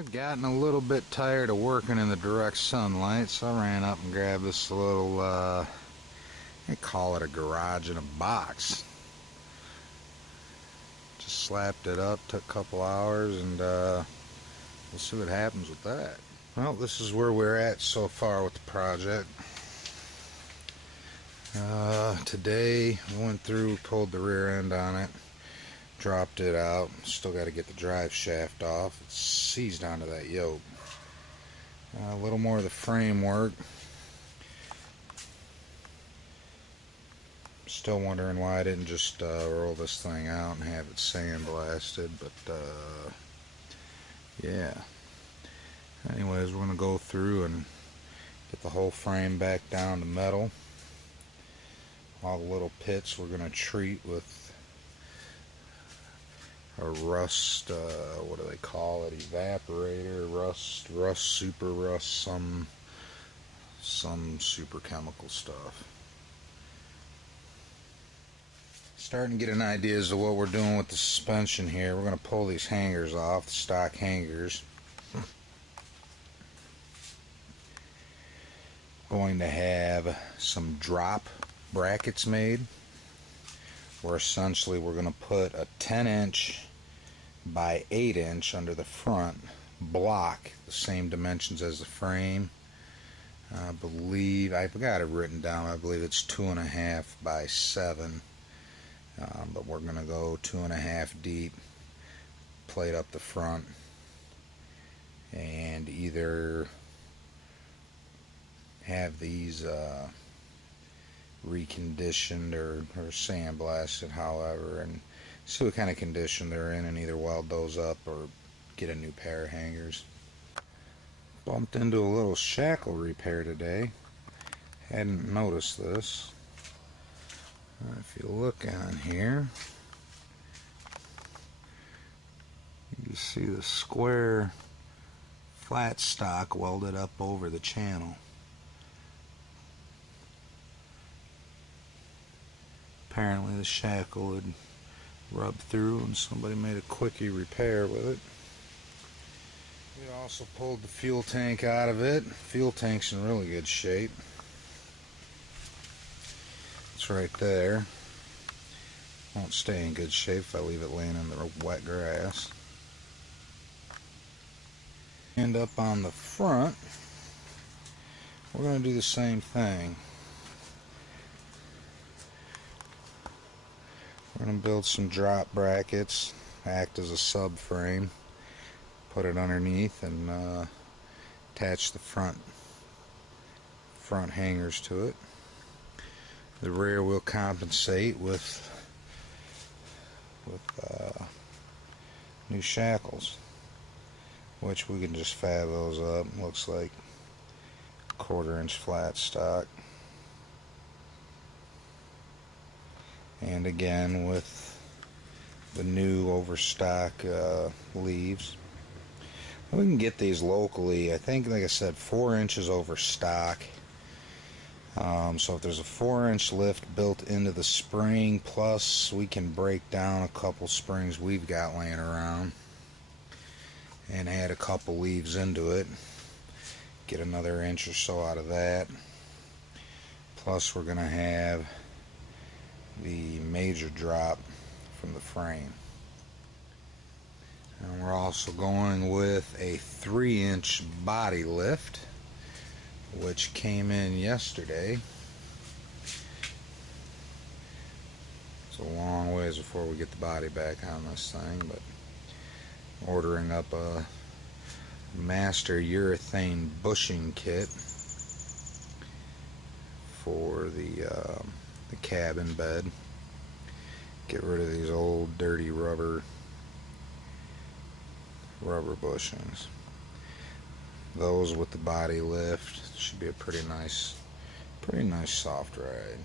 I've gotten a little bit tired of working in the direct sunlight, so I ran up and grabbed this little, they call it a garage in a box. Just slapped it up, took a couple hours, and we'll see what happens with that. Well, this is where we're at so far with the project. Today, we went through, pulled the rear end on it, dropped it out. Still got to get the drive shaft off. It's seized onto that yoke. A little more of the framework. Still wondering why I didn't just roll this thing out and have it sandblasted, but yeah. Anyways, we're going to go through and get the whole frame back down to metal. All the little pits we're going to treat with a rust, what do they call it, evaporator, rust, super rust, some super chemical stuff. Starting to get an idea as to what we're doing with the suspension here. We're going to pull these hangers off, the stock hangers. Going to have some drop brackets made, where essentially we're going to put a 10-inch by 8-inch under the front block, the same dimensions as the frame. I believe, I've got it written down, I believe it's 2.5 by 7, but we're going to go 2.5 deep, plate up the front, and either have these reconditioned or sandblasted, however, and see what kind of condition they're in, and either weld those up or get a new pair of hangers. Bumped into a little shackle repair today. Hadn't noticed this. If you look on here, you can see the square flat stock welded up over the channel. Apparently the shackle had rubbed through and somebody made a quickie repair with it. We also pulled the fuel tank out of it. Fuel tank's in really good shape. It's right there. Won't stay in good shape if I leave it laying in the wet grass. And up on the front, we're going to do the same thing. We're going to build some drop brackets, act as a subframe, put it underneath, and attach the front hangers to it. The rear will compensate with new shackles, which we can just fab those up. Looks like 1/4-inch flat stock. And again with the new overstock leaves. We can get these locally, I think, like I said, 4 inches overstock. So if there's a 4-inch lift built into the spring, plus we can break down a couple springs we've got laying around and add a couple leaves into it, get another inch or so out of that. Plus we're going to have the major drop from the frame, and we're also going with a 3-inch body lift, which came in yesterday. It's a long ways before we get the body back on this thing, but ordering up a master urethane bushing kit for the cabin bed. Get rid of these old dirty rubber bushings. Those with the body lift should be a pretty nice soft ride.